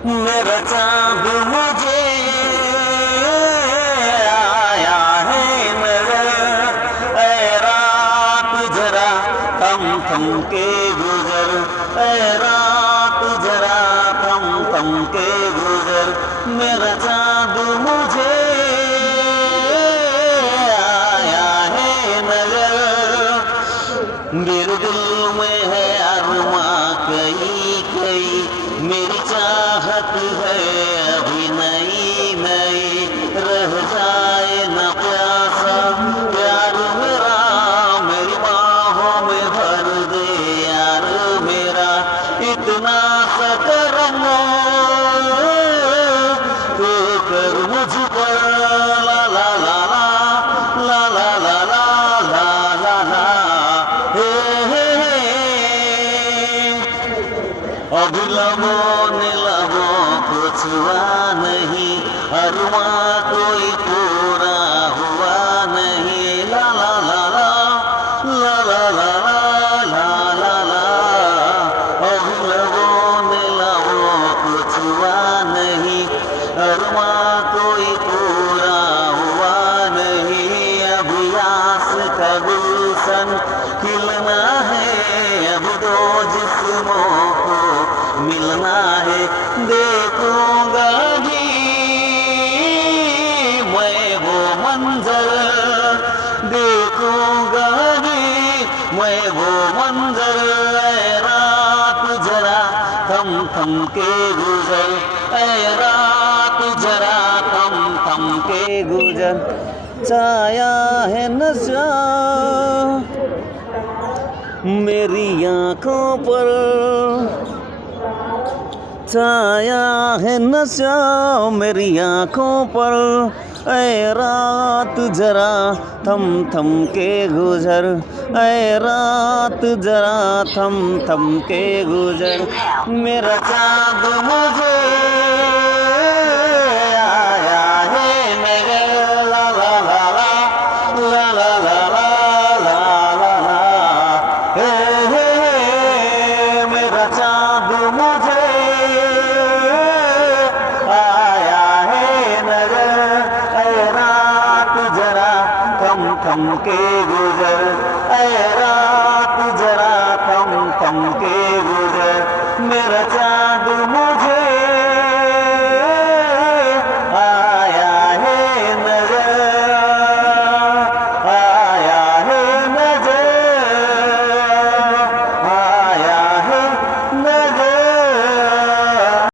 मेरा चाँद मुझे आया है नजर। ऐ रात जरा थम थम के गुजर, ऐ रात जरा थम थम के गुजर। मेरा चाँद मुझे आया है नजर। मेरे दिल में है अरमां कई कई, मेरी चाहत है अभी नई नई। रह जाए न प्यासा प्यार मेरा, मेरी बाहों में भर दे यार मेरा। इतना सा करम तो कर मुझ पर, ला ला ला ला ला ला ला ला ला ला ला। हे अब लबों ने लबों को छुआ नहीं, अरमां कोई पूरा हुआ नहीं। ला ला ला ला ला ला ला ला ला ला। अब लबों ने लबों को छुआ नहीं, अरमां कोई पूरा हुआ नहीं। अब आस का गुलशन खिलना है, अब दो जिस्मों को मिलना है। देखूंगा भी मैं वो मंजर, देखूंगा भी मैं वो मंजर। ऐ रात जरा थम थम के गुजर, ऐ रात जरा थम थम के गुजर। छाया है नशा मेरी आँखों पर, छाया है नशा मेरी आँखों पर। ऐ रात जरा थम थम के गुजर, ऐ रात जरा थम थम के गुजर। मेरा चाँद मुझे